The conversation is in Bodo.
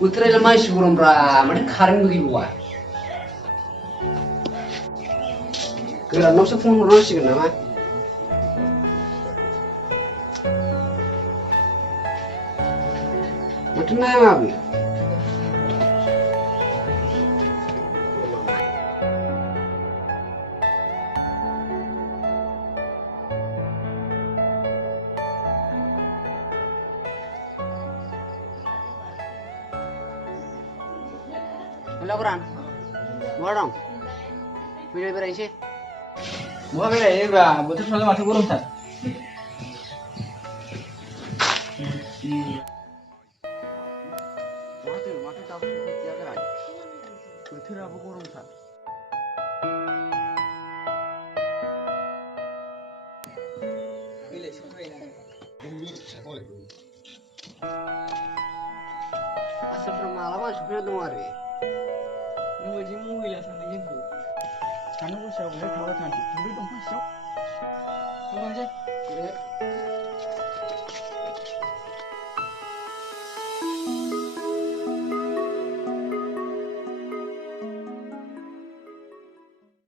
बोथोरा मानसि गरमब्रा माथो कारेन्टबो गैबावा गोरानावसो फन हरनांसिगोन नामा माथो नाङाबो हेल' गोरान बहा दं बेरायनोसै बहा बेरायनोब्रा बोथोरफ्रालाय माथो गरमथार माथो दाबो सफैदिया गोरान बोथोराबो गरमथार आसोलफ्रा मालाबा सफैना दं आरो नोंबायदि महिला सानदों जोंखौ सान्दुं गोसायाव बहाय थाबाय थानोसै दुब्लि दंफां सिङाव थांसै दे